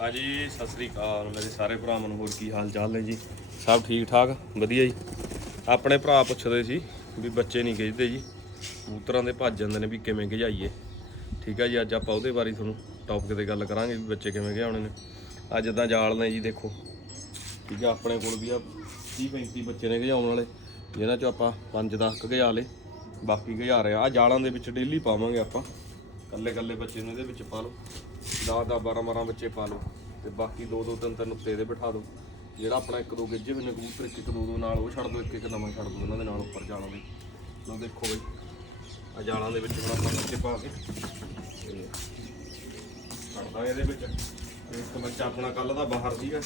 ਹਾਂਜੀ, ਸਤਿ ਸ੍ਰੀ ਅਕਾਲ। ਮੇਰੇ ਸਾਰੇ ਭਰਾਵਾਂ ਨੂੰ ਹੋਰ ਕੀ ਹਾਲ ਚਾਲ ਨੇ ਜੀ? ਸਭ ਠੀਕ ਠਾਕ? ਵਧੀਆ ਜੀ। ਆਪਣੇ ਭਰਾ ਪੁੱਛਦੇ ਸੀ ਵੀ ਬੱਚੇ ਨਹੀਂ ਖਿੱਚਦੇ ਜੀ। ਕਬੂਤਰਾਂ ਦੇ ਭੱਜ ਜਾਂਦੇ ਨੇ ਵੀ ਕਿਵੇਂ ਗਿਜਾਈਏ ਠੀਕ ਹੈ ਜੀ, ਅੱਜ ਆਪਾਂ ਉਹਦੇ ਬਾਰੇ ਤੁਹਾਨੂੰ ਟੌਪਿਕ ਤੇ ਗੱਲ ਕਰਾਂਗੇ ਵੀ ਬੱਚੇ ਕਿਵੇਂ ਗਿਆਉਣੇ ਨੇ। ਅੱਜ ਤਾਂ ਜਾਲ ਨੇ ਜੀ, ਦੇਖੋ। ਠੀਕ ਹੈ ਆਪਣੇ ਕੋਲ ਵੀ ਆ 30 35 ਬੱਚੇ ਨੇ ਗਿਜਾਉਣ ਵਾਲੇ। ਜਿਨ੍ਹਾਂ ਚੋਂ ਆਪਾਂ 5-10 ਕੁ ਗਿਜਾ ਲਏ। ਬਾਕੀ ਗਿਜਾ ਰਹੇ ਆ। ਆਹ ਜਾਲਾਂ ਦੇ ਵਿੱਚ ਡੇਲੀ ਪਾਵਾਂਗੇ ਆਪਾਂ। ਕੱਲੇ ਕੱਲੇ ਬੱਚੇ ਨੂੰ ਇਹਦੇ ਵਿੱਚ ਪਾ ਲਓ। 10 10 12 12 ਬੱਚੇ ਪਾ ਲਓ ਤੇ ਬਾਕੀ ਦੋ ਦੋ ਤਿੰਨ ਤਿੰਨ ਉੱਤੇ ਇਹਦੇ ਬਿਠਾ ਦਿਓ। ਜਿਹੜਾ ਆਪਣਾ ਇੱਕ ਦੋ ਗਿੱਜੇ ਹੋਏ ਨੇ ਕਬੂਤਰ, ਇੱਕ ਇੱਕ ਦੋ ਦੋ ਨਾਲ ਉਹ ਛੱਡ ਦਿਓ, ਇੱਕ ਇੱਕ ਨਵਾਂ ਛੱਡ ਦਿਓ ਇਹਨਾਂ ਦੇ ਨਾਲ ਉੱਪਰ ਜਾਲਾਂ ਦੇ। ਲਓ ਦੇਖੋ ਬਈ ਆ ਜਾਲਾਂ ਦੇ ਵਿੱਚ ਹੁਣ ਆਪਾਂ ਬੱਚੇ ਪਾ ਕੇ ਤੇ ਛੱਡਦਾ ਇਹਦੇ ਵਿੱਚ। ਇੱਕ ਬੱਚਾ ਆਪਣਾ ਕੱਲ ਦਾ ਬਾਹਰ ਸੀਗਾ।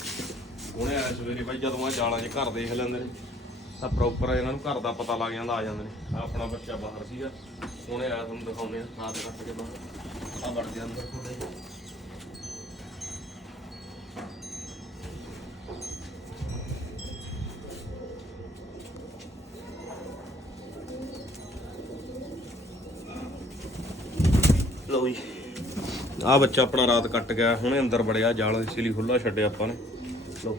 ਉਹਨੇ ਆਇਆ ਸਵੇਰੇ ਬਾਈ ਜਦੋਂ ਆ ਜਾਲਾਂ 'ਚ ਘਰ ਦੇਖ ਲੈਂਦੇ ਨੇ, ਤਾਂ ਪ੍ਰੋਪਰ ਇਹਨਾਂ ਨੂੰ ਘਰ ਦਾ ਪਤਾ ਲੱਗ ਜਾਂਦਾ, ਆ ਜਾਂਦੇ ਨੇ। ਆਹ ਆਪਣਾ ਬੱਚਾ ਬਾਹਰ ਸੀਗਾ, ਉਹਨੇ ਆਇਆ ਤੁਹਾਨੂੰ ਦਿਖਾਉਂਦੇ ਆ ਰਾਤ ਕੱਟ ਕੇ ਬਾਹਰ। ਆ ਵੜ ਗਿਆ ਥੋੜੇ ਆ ਬੱਚਾ ਆਪਣਾ ਰਾਤ ਕੱਟ ਗਿਆ, ਹੁਣੇ ਅੰਦਰ ਵੜਿਆ, ਜਾਲ ਇਸ ਲਈ ਖੁੱਲਾ ਛੱਡਿਆ ਆਪਾਂ ਨੇ। ਲੋ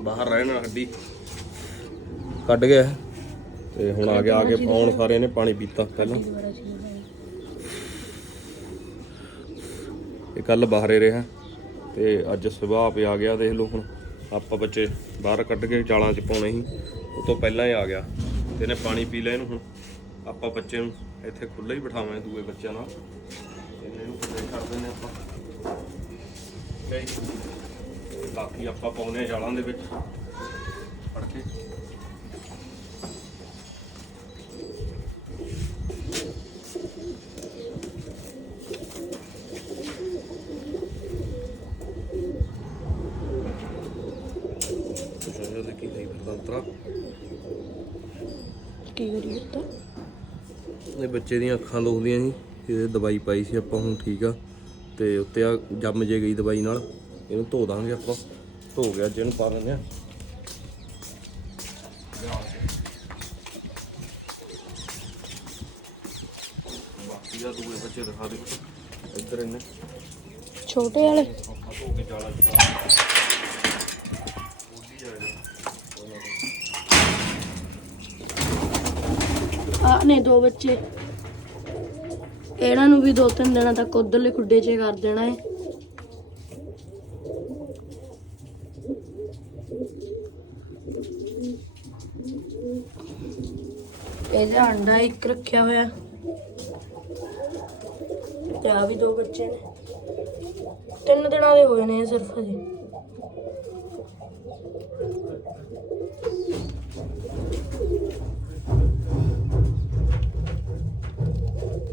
ਬਾਹਰ ਰਹਿਣ ਹੱਡੀ। ਕੱਢ ਗਿਆ ਇਹ। ਤੇ ਹੁਣ ਆ ਗਿਆ, ਆ ਕੇ ਪਾਉਣ ਸਾਰੇ ਨੇ ਪਾਣੀ ਪੀਤਾ ਪਹਿਲਾਂ। ਇਹ ਕੱਲ ਬਾਹਰੇ ਰਿਹਾ। ਤੇ ਅੱਜ ਸਵੇਰ ਪੇ ਆ ਗਿਆ, ਦੇਖ ਲਓ ਹੁਣ। ਆਪਾਂ ਬੱਚੇ ਬਾਹਰ ਕੱਢ ਕੇ ਜਾਲਾਂ 'ਚ ਪਾਉਣੇ ਸੀ। ਉਹ ਤੋਂ ਪਹਿਲਾਂ ਹੀ ਆ ਗਿਆ। ਤੇ ਇਹਨੇ ਪਾਣੀ ਪੀ ਲਿਆ ਇਹਨੂੰ ਹੁਣ। ਆਪਾਂ ਬੱਚੇ ਨੂੰ ਇੱਥੇ ਖੁੱਲ੍ਹਾ ਹੀ ਬਿਠਾਵਾਂਗੇ ਦੂਏ ਬੱਚਿਆਂ ਨਾਲ। ਇਹਨੇ ਕਰ ਦਿੰਦੇ ਆਪਾਂ ਠੀਕ ਹੈ ਜੀ। ਤੇ ਬਾਕੀ ਆਪਾਂ ਪਾਉਨੇ ਜਾਲਾਂ ਦੇ ਵਿੱਚ। ਫੜ ਕੇ। ਕੀ ਉਤਰਾ ਕੀ ਕਰੀਏ ਤਾਂ ਇਹ ਬੱਚੇ ਦੀਆਂ ਅੱਖਾਂ ਦੁਖਦੀਆਂ ਸੀ ਇਹਦੇ ਦਵਾਈ ਪਾਈ ਸੀ ਆਪਾਂ ਹੁਣ ਠੀਕ ਆ। ਤੇ ਉੱਤੇ ਆ ਜੰਮ ਜੇ ਗਈ ਦਵਾਈ ਨਾਲ, ਇਹਨੂੰ ਧੋ ਦਾਂਗੇ ਆਪਾਂ। ਧੋ ਗਿਆ ਜਿਹਨੂੰ ਪਾ ਦਿੰਦੇ ਆ। ਬਾਕੀ ਆ ਦੂਏ ਬੱਚੇ ਦਿਖਾ ਦੇ। ਇੱਧਰ ਇਹਨੇ। ਛੋਟੇ ਵਾਲੇ। ਧੋ ਕੇ ਜਾਲਾ ਆ ਨੇ ਦੋ ਬੱਚੇ। ਇਹਨਾਂ ਨੂੰ ਵੀ ਦੋ ਤਿੰਨ ਦਿਨਾਂ ਤੱਕ ਉਧਰਲੇ ਖੁੱਡੇ 'ਚ ਕਰ ਦੇਣਾ ਹੈ ਇਹਦਾ ਅੰਡਾ ਇੱਕ ਰੱਖਿਆ ਹੋਇਆ। ਤੇ ਆ ਵੀ ਦੋ ਬੱਚੇ ਨੇ। ਤਿੰਨ ਦਿਨਾਂ ਦੇ ਹੋਏ ਨੇ ਸਿਰਫ ਅਜੇ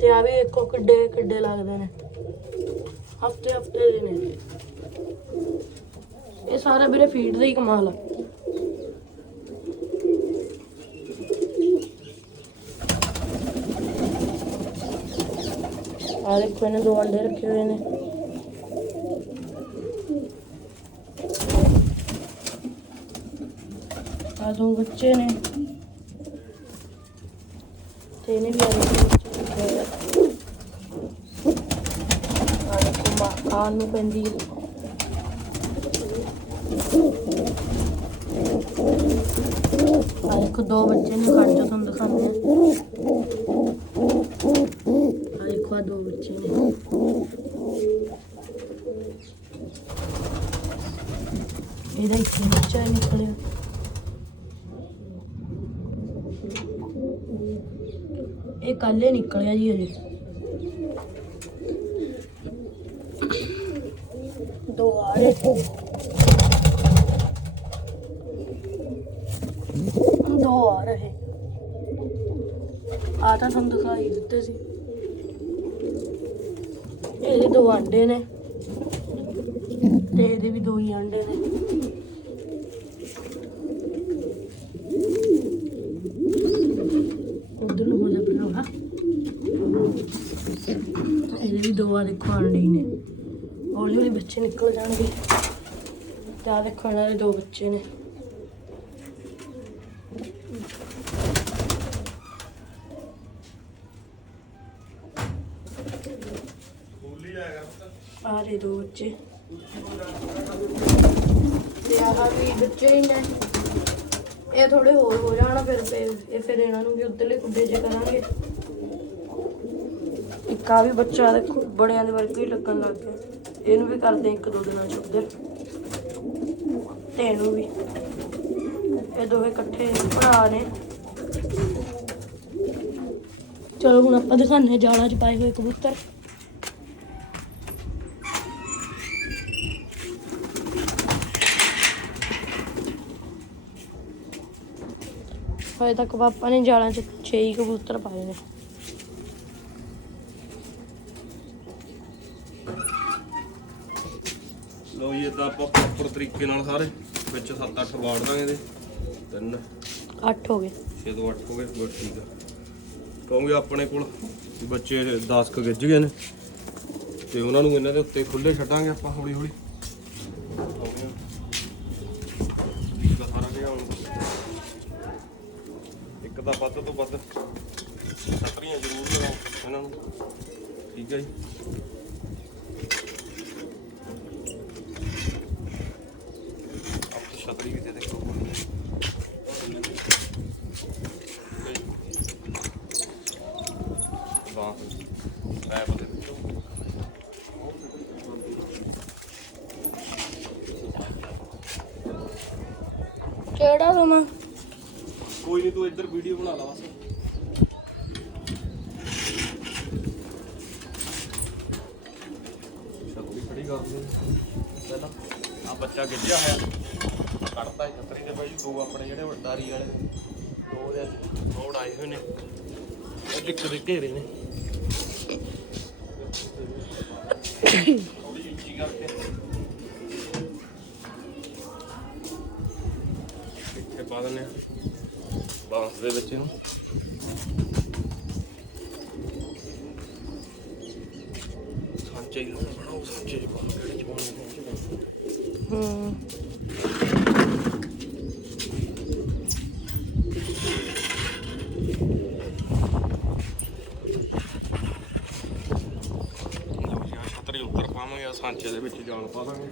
ਤੇ ਆ ਵੀ ਇੱਕੋ ਕਿੱਡੇ ਕਿੱਡੇ ਲੱਗਦੇ ਨੇ। ਹਫ਼ਤੇ ਹਫ਼ਤੇ ਦੇ ਨੇ। ਇਹ ਸਾਰਾ ਮੇਰੇ ਫੀਡ ਦਾ ਹੀ ਕਮਾਲ ਆ। ਆ ਦੇਖੋ ਇਹਨੇ ਦੋ ਅੰਡੇ ਰੱਖੇ ਹੋਏ ਨੇ। ਆ ਦੋ ਬੱਚੇ ਨੇ। ਤੇ ਇਹਨੇ ਵੀ ਆ ਦੇਖੋ ਬੱਚੇ ਰੱਖੇ ਹੋਏ ਆ ਆ ਦੇਖੋ ਮਾਂ ਖਾਣ ਨੂੰ ਪੈਂਦੀ ਹੈ। ਆ ਦੇਖੋ, ਦੋ ਬੱਚੇ ਨੇ ਖੜ ਜਾ ਤੁਹਾਨੂੰ ਦਿਖਾਉਂਦੇ ਆ ਆ ਦੇਖੋ ਆ ਦੋ ਬੱਚੇ ਨੇ। ਇਹਦਾ ਇੱਕ ਬੱਚਾ ਹੀ ਨਿਕਲਿਆ। ਇਹ ਕੱਲੇ ਨਿਕਲਿਆ ਜੀ ਅਜੇ ਦੋ ਆ ਰਹੇ। ਦੋ ਤੁਹਾਨੂੰ ਦਿਖਾਈ ਦਿੱਤੇ ਸੀ। ਇਹਦੇ ਦੋ ਅੰਡੇ ਨੇ ਤੇ ਇਹਦੇ ਵੀ ਦੋ ਹੀ ਆਂਡੇ ਨੇ। ਉਧਰ ਨੂੰ ਹੋ ਜਾ ਪਹਿਲਾਂ ਇਹਦੇ ਵੀ ਦੋ ਆ, ਦੇਖੋ ਅੰਡੇ ਹੀ ਨੇ। ਹੌਲੀ ਹੌਲੀ ਬੱਚੇ ਨਿਕਲ ਜਾਣਗੇ। ਤੇ ਆ ਦੇਖੋ, ਇਹਨਾਂ ਦੇ ਦੋ ਬੱਚੇ ਨੇ। ਬੋਲੀ ਦੋ ਬੱਚੇ। ਤੇ ਆਹ ਵੀ ਬੱਚੇ ਹੀ ਨੇ। ਇਹ ਥੋੜੇ ਹੋਰ ਹੋ ਜਾਣ, ਫਿਰ ਇਹ ਫਿਰ ਇਹਨਾਂ ਨੂੰ ਵੀ ਉੱਧਰਲੇ ਕੁੱਡੇ ਜੇ ਕਰਾਂਗੇ। ਇੱਕ ਆ ਵੀ ਬੱਚਾ ਦੇਖੋ, ਬੜਿਆਂ ਦੇ ਵਰਗੇ ਹੀ ਲੱਗਣ ਲੱਗ ਗਿਆ। ਇਹਨੂੰ ਵੀ ਕਰਦੇ ਇੱਕ ਦੋ ਦਿਨਾਂ ਚ ਉੱਧਰ ਤੇ ਇਹਨੂੰ ਵੀ। ਇਹ ਦੋਵੇਂ ਇਕੱਠੇ ਭਰਾ ਨੇ। ਚਲੋ ਹੁਣ ਆਪਾਂ ਦਿਖਾਣੇ ਜਾਲਾਂ 'ਚ ਪਾਏ ਹੋਏ ਕਬੂਤਰ। ਹਜੇ ਤੱਕ ਪਾਪਾ ਨੇ ਜਾਲਾਂ 'ਚ 6 ਕਬੂਤਰ ਪਾਏ ਨੇ। ਲਓ ਜੀ ਇਦਾਂ ਆਪਾਂ ਪ੍ਰੋਪਰ ਤਰੀਕੇ ਨਾਲ ਸਾਰੇ ਵਿੱਚ 7-8 ਵਾੜ ਦਾਂਗੇ ਇਹਦੇ। ਤਿੰਨ 8 ਹੋ ਗਏ। 6 ਤੋਂ 8 ਹੋ ਗਏ ਬਸ ਠੀਕ ਆ। ਕਹੂੰਗੇ ਆਪਣੇ ਕੋਲ ਬੱਚੇ 10 ਕੁ ਗਿੱਜ ਗਏ ਨੇ ਤੇ ਉਹਨਾਂ ਨੂੰ ਇਹਨਾਂ ਦੇ ਉੱਤੇ ਖੁੱਲੇ ਛੱਡਾਂਗੇ ਆਪਾਂ ਹੌਲੀ ਹੌਲੀ ハハハハ。ਜਿਹੜੇ ਦੋ ਦੇ ਮੋੜ ਆਏ ਹੋਏ ਨੇ ਉਹ ਦੇ ਘੇਰੇ ਨੇ ਥੋੜੀ ਉੱਚੀ ਕਰਕੇ ਇੱਥੇ ਪਾ ਦਿੰਦੇ ਆ ਬਾਂਸ ਦੇ ਵਿੱਚ ਇਹਨੂੰ ਸਾਂਚੇ ਹੀ ਬਣਾਓ ਸਾਂਚੇ ਚ ਪਾਉਣਾ ਕਿਹੜੇ ਚ ਪਾਉਣਾ ਹੂੰ ਲਓ ਜੀ ਆਹ ਛਤਰੀ ਉੱਪਰ ਪਾਵਾਂਗੇ ਆ ਸਾਂਚੇ ਦੇ ਵਿੱਚ ਜਾਲ ਪਾ ਦਾਂਗੇ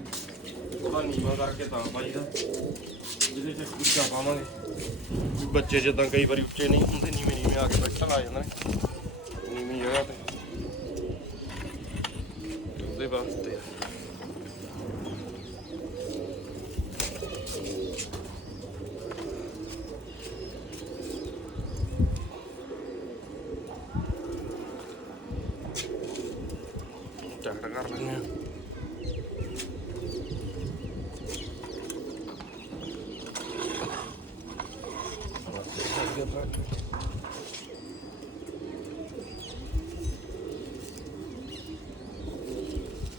ਥੋੜਾ ਕਰਕੇ ਤਾਂ ਪਾਈਦਾ ਜਿਹਦੇ ਚ ਉੱਚਾ ਪਾਵਾਂਗੇ। ਬੱਚੇ ਜਿੱਦਾਂ ਕਈ ਵਾਰੀ ਉੱਚੇ ਨਹੀਂ ਹੁੰਦੇ, ਨੀਵੇਂ ਨੀਵੇਂ ਆ ਕੇ ਬੈਠਣ ਆ ਜਾਂਦੇ ਨੇ। ਨੀਵੀਂ ਜਗ੍ਹਾ ਤੇ। ਉਹਦੇ ਵਾਸਤੇ ਆ। ਟੈਕਟ ਕਰ ਲੈਂਦੇ ਆ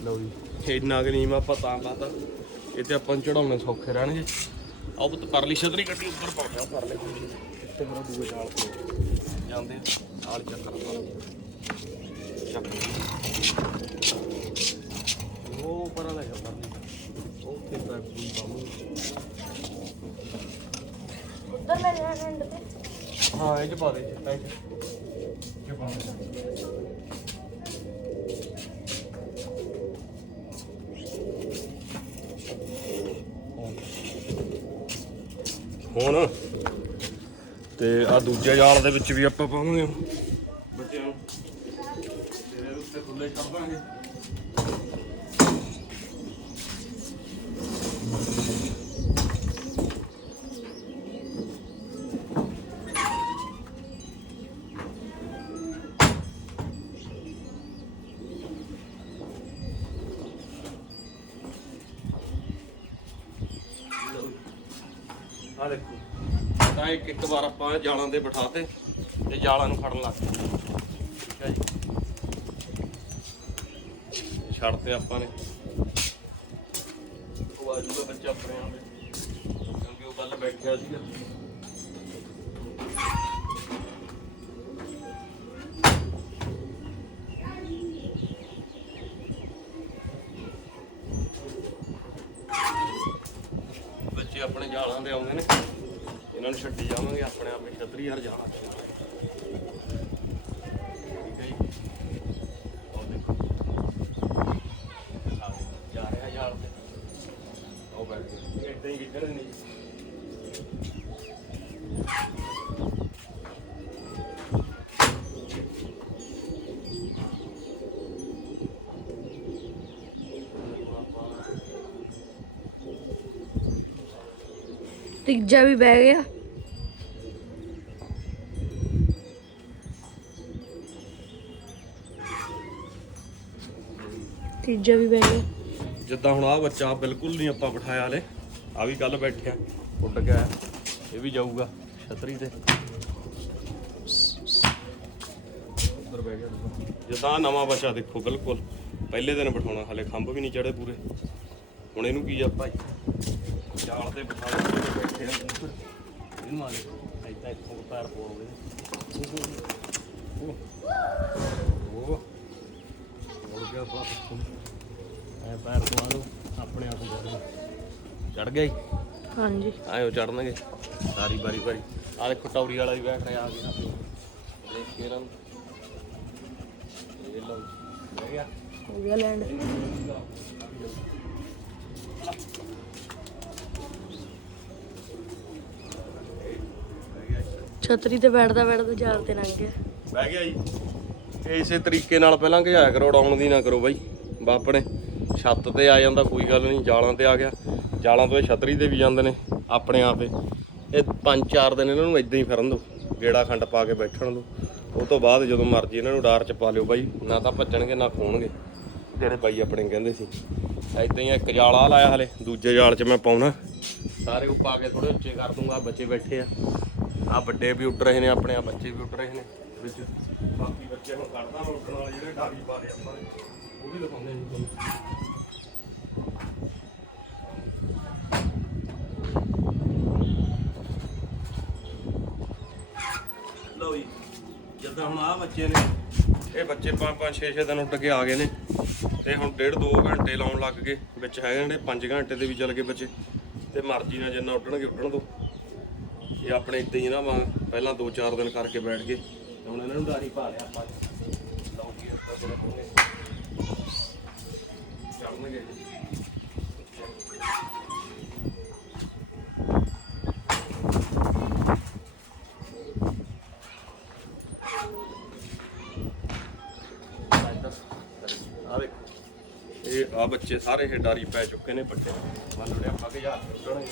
ਲਓ ਜੀ ਇੰਨਾ ਕੁ ਨਹੀਂ ਮੈਂ ਆਪਾਂ ਤਾਂ ਪਾਤਾ। ਇਹ ਤੇ ਆਪਾਂ ਚੜਾਉਣੇ ਸੌਖੇ ਰਹਿਣਗੇ। ਆਹ ਬਤ ਪਰਲੀ ਛਤਰੀ ਕੱਟੀ ਉੱਪਰ ਪਾ ਗਿਆ ਪਰਲੇ ਤੇ ਮੇਰਾ ਦੂਏ ਨਾਲ ਜਾਂਦੇ ਨਾਲ ਚੱਕਰ ਚੱਕ ਉਹ ਪਰਾਂ ਲੈ ਜਾ ਪਰਲੀ। ਉਹ ਤੇ ਪੈਪ ਨੂੰ ਪਾਉਂਗਾ ਉੱਧਰ ਲੈ ਜਾ ਹੈਂਡ ਤੇ। ਹਾਂ ਇਹ ਚ ਪਾ ਦੇ ਇਹ ਚ ਪਾ ਦੇ ਹੁਣ ਤੇ ਆ ਦੂਜੇ ਜਾਲ ਦੇ ਵਿੱਚ ਵੀ ਆਪਾਂ ਪਾਵਾਂਗੇ ਬੱਚਿਆਂ ਨੂੰ। ਤੇਰੇ ਉੱਤੇ ਖੁੱਲੇ ਕਰ ਦਾਂਗੇ ਆ ਦੇਖੋ ਤਾਂ ਇੱਕ ਇੱਕ ਵਾਰ ਆਪਾਂ ਜਾਲਾਂ ਦੇ ਬਿਠਾਤੇ ਤੇ ਜਾਲਾਂ ਨੂੰ ਫੜਨ ਲੱਗ ਗਏ। ਠੀਕ ਹੈ ਜੀ। ਛੱਡ ਤੇ ਆਪਾਂ ਨੇ। ਉਹ ਆਜੂਗਾ ਜੂਗਾ ਬੱਚਾ ਆਪਣੇ ਆਪ। ਕਿਉਂਕਿ ਉਹ ਕੱਲ ਬੈਠਿਆ ਸੀਗਾ। ਬੱਚੇ ਆਪਣੇ ਜਾਲਾਂ ਦੇ ਆਉਂਦੇ ਨੇ। ਇਹਨਾਂ ਨੂੰ ਛੱਡੀ ਜਾਵਾਂਗੇ, ਆਪਣੇ ਆਪੇ ਛਤਰੀ ਯਾਰ ਜਾਣਾ। ਠੀਕ ਹੈ ਜੀ? ਆਹ ਦੇਖੋ। ਆ ਜਾ ਰਿਹਾ ਜਾਲ ਆਓ ਬੈਠ ਕੇ। ਇਦਾਂ ਹੀ ਗਿੱਟਣ ਨਹੀਂ ਤੀਜਾ ਵੀ ਬਹਿ ਗਿਆ। ਤੀਜਾ ਵੀ ਬਹਿ ਗਿਆ। ਜਿੱਦਾਂ ਹੁਣ ਆ ਬੱਚਾ ਬਿਲਕੁਲ ਨਹੀਂ ਆਪਾਂ ਬਿਠਾਇਆ ਹਲੇ। ਆ ਵੀ ਕੱਲ ਬੈਠਿਆ, ਉੱਡ ਗਿਆ ਹੈ। ਇਹ ਵੀ ਜਾਊਗਾ ਛਤਰੀ ਤੇ। ਉੱਧਰ ਬਹਿ ਗਿਆ ਦੂਜਾ। ਜਿੱਦਾਂ ਆਹ ਨਵਾਂ ਬੱਚਾ ਦੇਖੋ ਬਿਲਕੁਲ, ਪਹਿਲੇ ਦਿਨ ਬਿਠਾਉਣਾ, ਹਲੇ ਖੰਭ ਵੀ ਨਹੀਂ ਚੜੇ ਪੂਰੇ। ਹੁਣ ਇਹਨੂੰ ਕੀ ਆ ਭਾਈ? ਜਾਲ ਤੇ ਬਿਠਾ ਕੇ ਬੈਠੇ ਆ। ਉੱਪਰ। ਇਹਨੂੰ ਆ ਲੈ ਇੱਦਾਂ ਇੱਥੋਂ ਪੈਰ ਪਾਉਣਗੇ ਉਹ। ਉਹ। ਮੁੜ ਗਿਆ ਬਾਤ ਐ ਪੈਰ ਪਵਾ ਦੋ ਆਪਣੇ ਆਪ ਨੂੰ ਚੜ ਗਿਆ ਹਾਂਜੀ। ਆਇਓ ਚੜਨਗੇ ਸਾਰੀ ਬਾਰੀ ਬਾਰੀ ਆ ਦੇਖੋ ਟੌਰੀ ਵਾਲਾ ਵੀ ਬੈਠ ਰਿਹਾ ਆ ਗਿਆ। ਦੇਖ ਕੇ ਰਾਂ ਇਹ ਲਓ ਜੀ। ਹੋ ਗਿਆ। ਹੋ ਗਿਆ ਲੈਂਡ ਛਤਰੀ ਤੇ ਬੈਠਦਾ ਬੈਠਦਾ ਜਾਲ ਤੇ ਲੰਘ ਗਿਆ। ਬਹਿ ਗਿਆ ਜੀ। ਇਸੇ ਤਰੀਕੇ ਨਾਲ ਪਹਿਲਾਂ ਘਿਆਇਆ ਕਰੋ ਡਾਉਣ ਦੀ ਨਾ ਕਰੋ ਬਾਈ। ਬਾਪਣੇ ਛੱਤ ਤੇ ਆ ਜਾਂਦਾ, ਕੋਈ ਗੱਲ ਨਹੀਂ, ਜਾਲਾਂ ਤੇ ਆ ਗਿਆ। ਜਾਲਾਂ ਤੋਂ ਇਹ ਛਤਰੀ ਤੇ ਵੀ ਜਾਂਦੇ ਨੇ, ਆਪਣੇ ਆਪੇ। ਇਹ ਪੰਜ ਚਾਰ ਦਿਨ ਇਹਨਾਂ ਨੂੰ ਇਦਾਂ ਹੀ ਫਿਰਨ ਦਿਓ, ਗੇੜਾ ਖੰਡ ਪਾ ਕੇ ਬੈਠਣ ਦਿਓ। ਉਹ ਤੋਂ ਬਾਅਦ ਜਦੋਂ ਮਰਜ਼ੀ ਇਹਨਾਂ ਨੂੰ ਡਾਰ ਚ ਪਾ ਲਿਓ ਬਾਈ, ਨਾ ਤਾਂ ਭੱਜਣਗੇ, ਨਾ ਖੋਣਗੇ। ਜਿਹੜੇ ਬਾਈ ਆਪਣੇ ਕਹਿੰਦੇ ਸੀ। ਇਦਾਂ ਹੀ ਇੱਕ ਜਾਲ ਆ ਲਾਇਆ ਹਲੇ, ਦੂਜੇ ਜਾਲ 'ਚ ਮੈਂ ਪਾਉਣਾ। ਸਾਰੇ ਉਹ ਪਾ ਕੇ ਥੋੜੇ ਉੱਚੇ ਕਰ ਦੂੰਗਾ ਬੱਚੇ ਬੈਠੇ ਆ। ਆ ਵੱਡੇ ਵੀ ਉੱਡ ਰਹੇ ਨੇ, ਆਪਣੇ ਆ ਬੱਚੇ ਵੀ ਉੱਡ ਰਹੇ ਨੇ, ਵਿੱਚ। ਬੱਚੇ ਹੁਣ ਕੱਢਦਾ ਮੈਂ ਵਾਲੇ ਜਿਹੜੇ ਡਾਰੀ ਪਾ ਆਪਾਂ ਨੇ। ਉਹ ਵੀ ਦਿਖਾਉਂਦੇ ਨੇ ਤੁਹਾਨੂੰ। ਲਓ ਜੀ, ਜਿੱਦਾਂ ਹੁਣ ਆ ਬੱਚੇ ਨੇ, ਇਹ ਬੱਚੇ 5 5 6 6 ਦਿਨ ਉੱਡ ਕੇ ਆ ਗਏ ਨੇ। ਤੇ ਹੁਣ ਡੇਢ 2 ਘੰਟੇ ਲਾਉਣ ਲੱਗ ਗਏ, ਵਿੱਚ ਹੈਗੇ ਨੇ 5 ਘੰਟੇ ਦੇ ਵੀ ਚੱਲ ਗਏ ਬੱਚੇ। ਤੇ ਮਰਜ਼ੀ ਨਾਲ ਜਿੰਨਾ ਉੱਡਣਗੇ ਉੱਡਣ ਦੋ। ਇਹ ਆਪਣੇ ਇੱਦਾਂ ਹੀ ਨਾ ਵਾਂਗ ਪਹਿਲਾਂ 2-4 ਦਿਨ ਕਰਕੇ ਬੈਠ ਗਏ। ਹੁਣ ਇਹਨਾਂ ਨੂੰ ਡਾਰੀ ਪਾ ਲਿਆ ਆਪਾਂ। ਲਓ ਜੀ। ਅੱਧਾ ਦਿਨ ਚੜਨਗੇ ਇਹ ਆ ਬੱਚੇ ਸਾਰੇ ਇਹ ਡਾਰੀ ਪੈ ਚੁੱਕੇ ਨੇ ਬੱਚੇ ਮੰਨ ਲਿਆ ਆਪਾਂ ਕਿ ਯਾਰ ਉੱਡਣਗੇ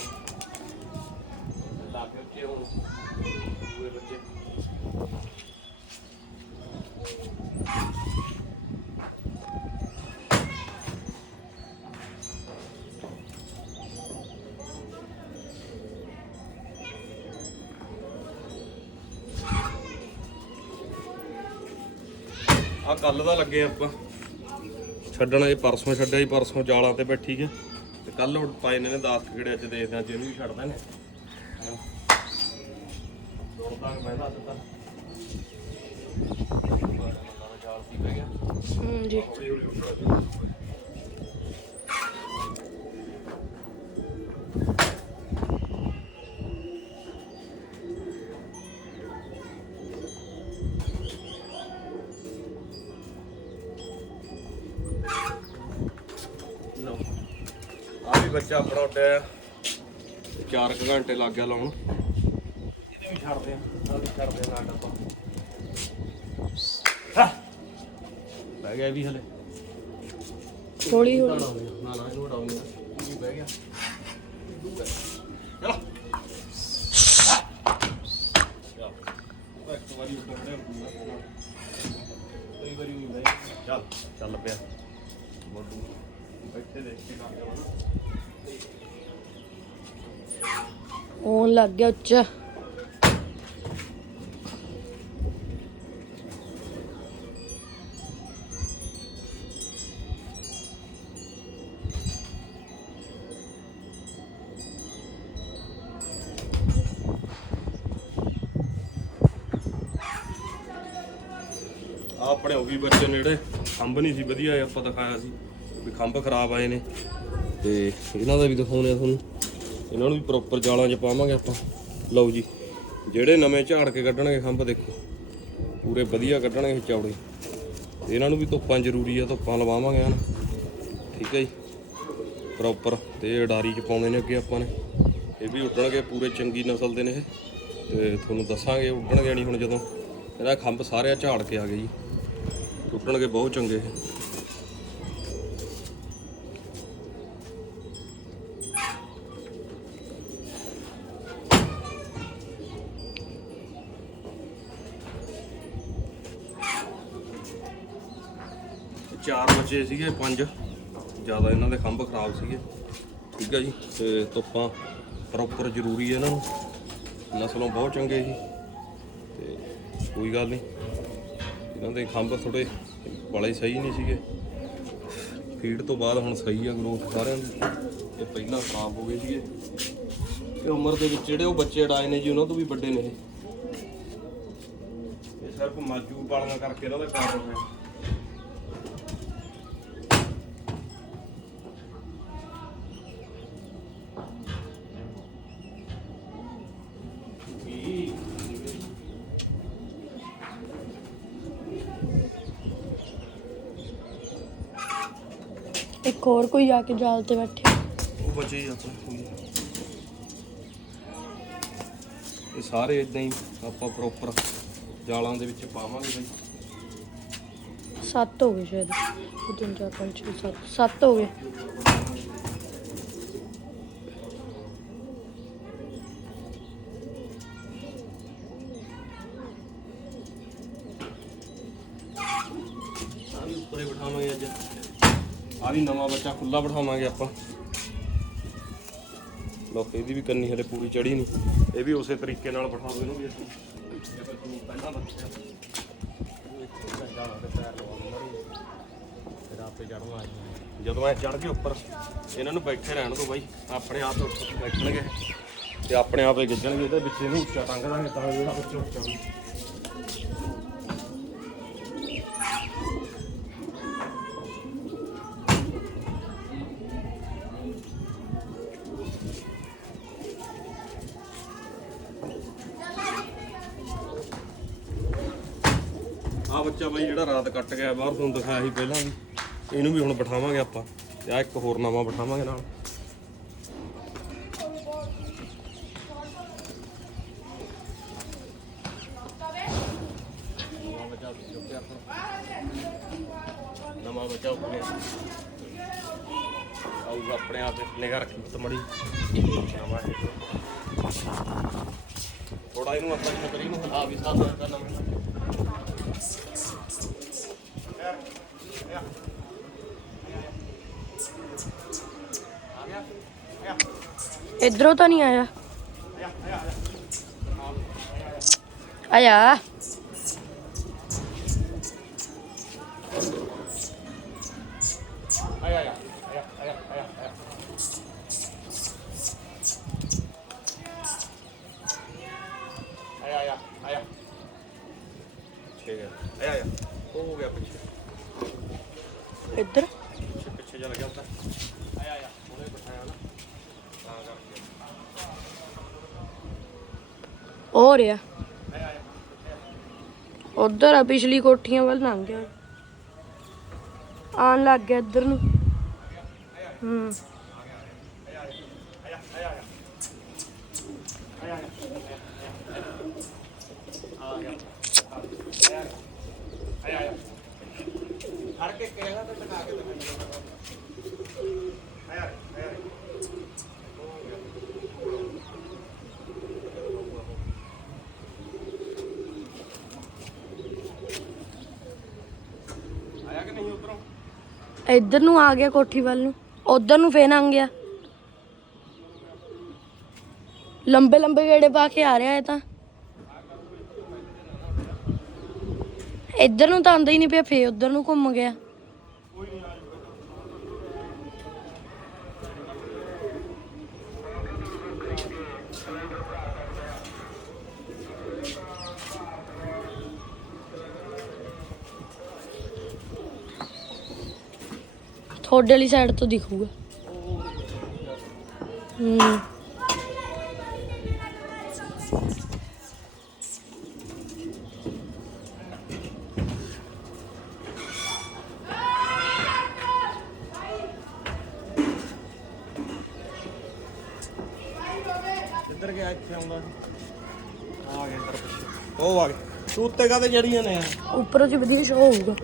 ਲਾ ਕੇ ਉੱਚੇ ਹੁਣ ਦੂਏ ਬੱਚੇ। ਕੱਲ ਦਾ ਲੱਗੇ ਆਪਾਂ। ਛੱਡਣਾ ਇਹ ਪਰਸੋਂ ਛੱਡਿਆ ਜੀ ਪਰਸੋਂ ਜਾਲਾਂ ਤੇ ਬੈਠੀ ਗਿਆ ਤੇ ਕੱਲ ਉਹ ਪਾਏ ਨੇ 10 ਕਿਹੜੇ ਚ ਦੇਖਦੇ ਆ ਜਿਹਨੂੰ ਵੀ ਛੱਡ ਦੇਣੇ ਦੋ ਤੱਕ ਬਹਿਦਾ ਦਿੱਤਾ। ਜਾਲ ਸੀ ਬਹਿ ਗਿਆ ਹਾਂਜੀ ਹੌਲੀ ਹੌਲੀ ਉੱਡਣਾ ਸ਼ੁਰੂ ਹੋ ਗਿਆ। ਆ ਵੀ ਬੱਚਾ ਆਪਣਾ 4 ਘੰਟੇ ਲੱਗ ਗਿਆ ਲਾਉਣ। ਇਹਦੇ ਵੀ ਛੱਡਦੇ ਆ ਵੀ ਛੱਡਦੇ ਆ ਨਾ ਡੱਬਾ ਹਾਂ ਬਹਿ ਗਿਆ ਵੀ ਹਲੇ। ਹੌਲੀ ਹੌਲੀ। ਨਾ ਨਾ ਇਹਨੂੰ ਇਹ ਵੀ ਬਹਿ ਗਿਆ। ਚਲੋ। ਇੱਕ ਵਾਰੀ ਉੱਡਣ ਦੇ ਕਈ ਵਾਰੀ ਨਹੀਂ ਬਹਿ ਚੱਲ ਚੱਲ ਪਿਆ। ਮੋਟੂ ਬੈਠੇ ਦੇਖ ਕੇ ਜਾਵਾਂ ਆਉਣ ਲੱਗ ਗਿਆ ਉੱਚਾ। ਆਪਣੇ ਉਹ ਵੀ ਬੱਚੇ ਨੇ ਖੰਭ ਨਹੀਂ ਸੀ, ਵਧੀਆ ਆਪਾਂ ਦਿਖਾਇਆ ਸੀ ਵੀ ਖੰਭ ਖਰਾਬ ਆਏ ਨੇ। ਤੇ ਇਹਨਾਂ ਦਾ ਵੀ ਦਿਖਾਉਣੇ ਆ ਤੁਹਾਨੂੰ। ਇਹਨਾਂ ਨੂੰ ਵੀ ਪ੍ਰੋਪਰ ਜਾਲਾਂ 'ਚ ਪਾਵਾਂਗੇ ਆਪਾਂ। ਲਓ ਜੀ, ਜਿਹੜੇ ਨਵੇਂ ਝਾੜ ਕੇ ਕੱਢਣਗੇ ਖੰਭ ਦੇਖੋ। ਪੂਰੇ ਵਧੀਆ ਕੱਢਣਗੇ ਚੌੜੇ। ਤੇ ਇਹਨਾਂ ਨੂੰ ਵੀ ਧੁੱਪਾਂ ਜ਼ਰੂਰੀ ਆ, ਧੁੱਪਾਂ ਲਵਾਵਾਂਗੇ, ਹਨ। ਠੀਕ ਹੈ ਜੀ। ਪ੍ਰੋਪਰ ਤੇ ਇਹ ਉਡਾਰੀ ਚ ਪਾਉਣੇ ਨੇ ਅੱਗੇ ਆਪਾਂ ਨੇ। ਇਹ ਵੀ ਉੱਡਣਗੇ, ਪੂਰੇ ਚੰਗੀ ਨਸਲ ਦੇ ਨੇ ਇਹ। ਤੇ ਤੁਹਾਨੂੰ ਦੱਸਾਂਗੇ, ਉੱਡਣਗੇ ਨਹੀਂ ਹੁਣ ਜਦੋਂ। ਇਹਦਾ ਖੰਭ ਸਾਰੇ ਝਾੜ ਕੇ ਆ ਗਏ ਜੀ। ਉੱਡਣਗੇ ਬਹੁਤ ਚੰਗੇ। ਬੱਚੇ ਸੀਗੇ, ਪੰਜ। ਜ਼ਿਆਦਾ ਇਹਨਾਂ ਦੇ ਖੰਭ ਖਰਾਬ ਸੀਗੇ। ਠੀਕ ਹੈ ਜੀ, ਤੇ ਧੁੱਪਾਂ ਪ੍ਰੋਪਰ ਜ਼ਰੂਰੀ ਹੈ ਇਹਨਾਂ ਨੂੰ। ਨਸਲੋਂ ਬਹੁਤ ਚੰਗੇ ਸੀ ਤੇ ਕੋਈ ਗੱਲ ਨਹੀਂ। ਇਹਨਾਂ ਦੇ ਖੰਭ ਥੋੜੇ ਵਾਲੇ ਸਹੀ ਨਹੀਂ ਸੀਗੇ। ਫੀਡ ਤੋਂ ਬਾਅਦ ਹੁਣ ਸਹੀ ਆ ਗਰੋਥ ਸਾਰਿਆਂ ਦੀ। ਇਹ ਪਹਿਲਾਂ ਖਰਾਬ ਹੋ ਗਏ ਸੀਗੇ। ਤੇ ਉਮਰ ਦੇ ਵਿੱਚ ਜਿਹੜੇ ਉਹ ਬੱਚੇ ਡਾਏ ਨੇ ਜੀ, ਉਹਨਾਂ ਤੋਂ ਵੀ ਵੱਡੇ ਨੇ ਇਹ। ਸਿਰਫ ਮਾਜੂ ਪਾਲਣਾ ਕਰਕੇ ਇਹਨਾਂ ਦਾ ਕਾਰਨ ਹੈ। ਇੱਕ ਹੋਰ ਕੋਈ ਆ ਕੇ ਜਾਲ ਤੇ ਬੈਠੇ। ਉਹ ਬਚੇ ਹੀ ਆਪਣੇ ਕੋਈ। ਇਹ ਸਾਰੇ ਇਦਾਂ ਹੀ ਆਪਾਂ ਪ੍ਰੋਪਰ ਜਾਲਾਂ ਦੇ ਵਿੱਚ ਪਾਵਾਂਗੇ ਬਈ। ਸੱਤ ਹੋ ਗਏ ਸ਼ਾਇਦ। ਤਿੰਨ ਚਾਰ ਪੰਜ ਛੇ ਸੱਤ ਸੱਤ ਹੋ ਗਏ ਆ ਵੀ ਉੱਪਰੇ ਬਿਠਾਵਾਂਗੇ ਅੱਜ ਆ ਵੀ ਨਵਾਂ ਬੱਚਾ ਖੁੱਲਾ ਬਿਠਾਵਾਂਗੇ ਆਪਾਂ। ਲੋ ਇਹਦੀ ਵੀ ਕੰਨੀ ਹਲੇ ਪੂਰੀ ਚੜੀ ਨਹੀਂ ਇਹ ਵੀ ਉਸੇ ਤਰੀਕੇ ਨਾਲ ਬਿਠਾ ਇਹਨੂੰ ਵੀ ਅਸੀਂ। ਪਹਿਲਾਂ ਦੱਸਿਆ ਜਦੋਂ ਐ ਚੜ ਗਏ ਉੱਪਰ, ਇਹਨਾਂ ਨੂੰ ਬੈਠੇ ਰਹਿਣ ਤੋਂ ਬਾਈ। ਆਪਣੇ ਆਪ ਉੱਠ ਕੇ ਬੈਠਣਗੇ। ਤੇ ਆਪਣੇ ਆਪ ਹੀ ਗਿੱਜਣਗੇ, ਇਹਦੇ ਵਿੱਚ ਇਹਨੂੰ ਉੱਚਾ ਟੰਗ ਦਾਂਗੇ ਤਾਂ ਜਿਹੜਾ ਬੱਚਾ ਉੱਚਾ ਹੋਵੇ ਆ ਬੱਚਾ ਬਾਈ ਜਿਹੜਾ ਰਾਤ ਕੱਟ ਗਿਆ, ਬਾਹਰ ਤੁਹਾਨੂੰ ਦਿਖਾਇਆ ਸੀ ਪਹਿਲਾਂ ਵੀ। ਇਹਨੂੰ ਵੀ ਹੁਣ ਬਿਠਾਵਾਂਗੇ ਆਪਾਂ। ਤੇ ਆ ਇੱਕ ਹੋਰ ਨਵਾਂ ਬਿਠਾਵਾਂਗੇ ਨਾਲ। ਨਵਾਂ ਬੱਚਾ ਉੱਪਰ ਆਪਣਾ ਆਊਗਾ ਆਪਣੇ ਆਪ ਨਿਗਾ ਰੱਖੀ ਤੇ ਥੋੜਾ ਇਹਨੂੰ ਆਪਾਂ ਛਤਰੀ ਨੂੰ ਹਲਾ ਵੀ ਸਾਥ ਕਰਨਾ ਮੈਂ ਇਧਰੋਂ ਤਾਂ ਨਹੀਂ ਆਇਆ। ਆਇਆ। ਇੱਧਰ। ਹੋ ਰਿਹਾ ਆਇਆ ਉਧਰ ਆ, ਪਿਛਲੀ ਕੋਠੀਆਂ ਵੱਲ ਲੰਘ ਗਿਆ। ਆਣ ਲੱਗ ਗਿਆ ਇੱਧਰ ਨੂੰ। ਹੂੰ। ਆਇਆ ਕੇ ਕਹੇਗਾ ਤਾਂ ਟਕਾ ਕੇ ਦਿਖਾਈ ਆਇਆ ਆਇਆ ਆਇਆ ਕਿ ਨਹੀਂ ਉਧਰੋਂ ਇੱਧਰ ਨੂੰ ਆ ਗਿਆ ਕੋਠੀ ਵੱਲ ਨੂੰ, ਉਧਰ ਨੂੰ ਫੇਰ ਲੰਘ ਗਿਆ। ਲੰਬੇ ਲੰਬੇ ਗੇੜੇ ਪਾ ਕੇ ਆ ਰਿਹਾ ਇਹ ਤਾਂ। ਇੱਧਰ ਨੂੰ ਤਾਂ ਆਂਦਾ ਹੀ ਨਹੀਂ ਪਿਆ, ਫੇਰ ਉਧਰ ਨੂੰ ਘੁੰਮ ਗਿਆ। ਤੁਹਾਡੇ ਵਾਲੀ ਸਾਈਡ ਤੋਂ ਦਿਖੂਗਾ। ਕਿੱਧਰ ਗਿਆ ਉਹ ਆ ਗਿਆ ਤੂੰ ਉੱਤੇ ਕਾਹਦੇ ਨੇ ਉੱਪਰੋਂ ਜੀ ਵਧੀਆ ਸ਼ੋ ਹੋਊਗਾ।